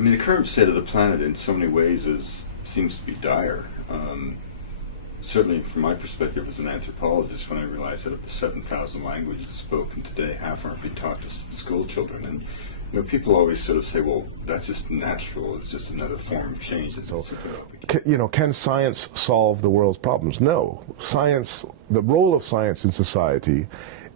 I mean, the current state of the planet in so many ways seems to be dire. Certainly from my perspective as an anthropologist, when I realized that of the 7,000 languages spoken today, half aren't being taught to school children. And people always sort of say, well, that's just natural, it's just another form of change. Can science solve the world's problems? No. Science, the role of science in society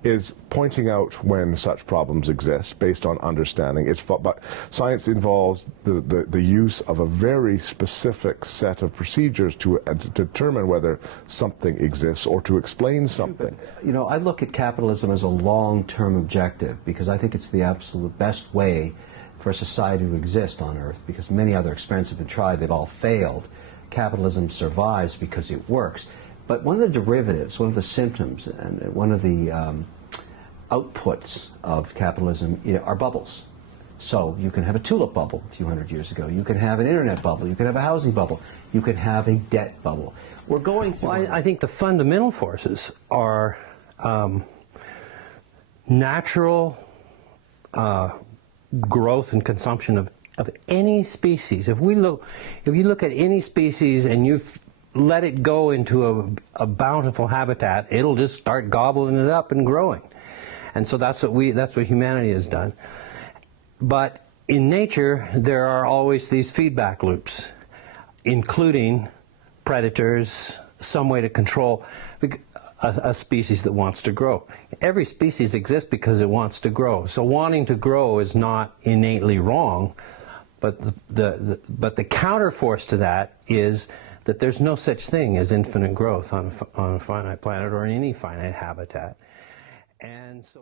is pointing out when such problems exist based on understanding. But science involves the use of a very specific set of procedures to determine whether something exists or to explain something. I look at capitalism as a long-term objective because I think it's the absolute best way for a society to exist on Earth, because many other experiments have been tried, they've all failed. Capitalism survives because it works. But one of the derivatives, one of the symptoms, and one of the outputs of capitalism are bubbles. So you can have a tulip bubble a few hundred years ago. You can have an internet bubble. You can have a housing bubble. You can have a debt bubble. We're going through... Well, I think the fundamental forces are natural growth and consumption of any species. If you look at any species and you've let it go into a bountiful habitat, it'll just start gobbling it up and growing. And so that's what humanity has done. But in nature, there are always these feedback loops, including predators, some way to control a species that wants to grow. Every species exists because it wants to grow. So wanting to grow is not innately wrong, but the counterforce to that is that there's no such thing as infinite growth on a finite planet or in any finite habitat. And so